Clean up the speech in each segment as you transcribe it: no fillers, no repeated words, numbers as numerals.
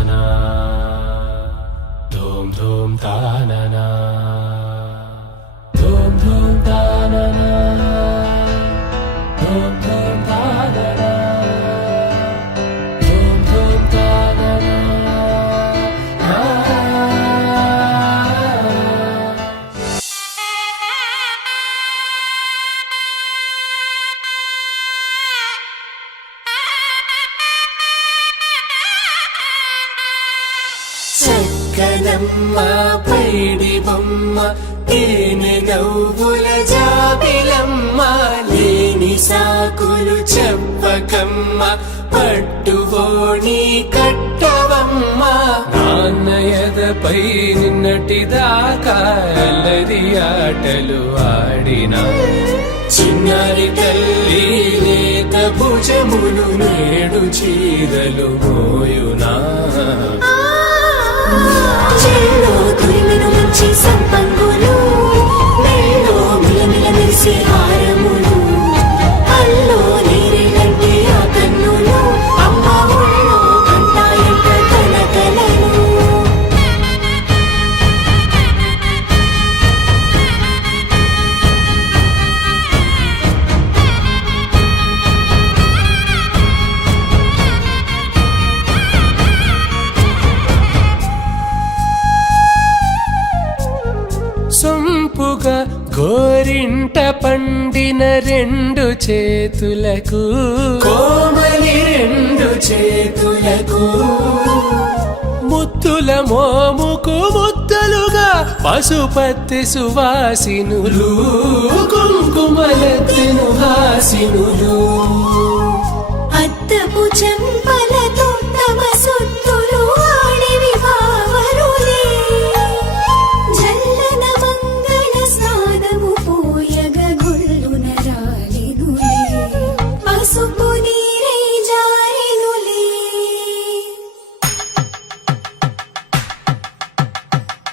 తాననా ధూమ్ ధూమ్ తాననా ధూమ్ ధూమ్ తాననా ధూమ్ ధూమ్ తాననా ధూమ్ ధూమ్ తాననా. చక్కనమ్మ పైడి బొమ్మ తేనె నవ్వుల జాబిలమ్మ లేని సాకులు చెప్పకమ్మ పట్టువోణి కట్టవమ్మ నాన్నయదపై నిన్నటిదాకా అల్లరి ఆటలు ఆడినా చిన్నారి తల్లి లేత భుజములు నేడు చీరలు మోయునా చెల్లో తురిమిను మంచి సంపంగులు మెల్లో మిలమిల మెరిసే హారములు అల్లో నీరేలంటే ఆ కన్నులు అమ్మ ఒళ్ళో కంటాయంట తన కలను. సొంపుగా గోరింట పండిన రెండు చేతులకు కోమలి రెండు చేతులకు ముత్తుల మోముకు ముద్దలుగా పశుపతి సువాసినులు కుంకుమలెత్తెను హాసినులు అద్దపు చెంపలతో తమ సొత్తులు ఆడివి బావరులే జల్లన మంగళ స్నానము పోయగ గొల్లున రాలినులే పసుపు నీరై జారినులే.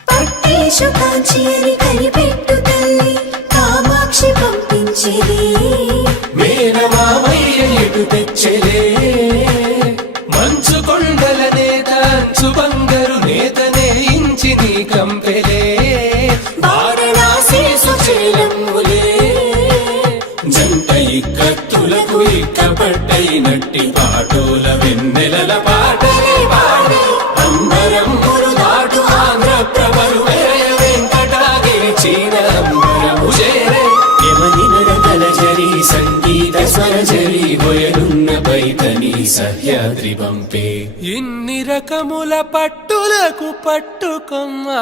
పట్టేషు కాంచి అని కనిపెట్టు తల్లి కామాక్షి పంపించేది మేనమామయ్య ఎటు తెచ్చలే మంచు కొండల నేత అంచు బంగారు నేతనే ఇంచి నీ కంపెలే వారణాసి సుచేలమ్ములే జంట ఇక్కత్తులకు ఇక్కపట్టైనట్టి పాటోల వెన్నెలల పాటలే పాడే అంబరమ్ములు దాటు ఆంధ్ర ప్రభలు వేయ వెంకటాగిరి చీన అంబరము చేరే యమనినరతలజరి సంగీత స్వరజరి బొయలున్న పైతని సహ్యాద్రి పంపే ఇన్ని రకముల పట్టులకు పట్టుకొమ్మా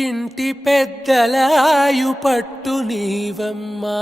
ఇంటి పెద్దలాయు పట్టు నీవమ్మా.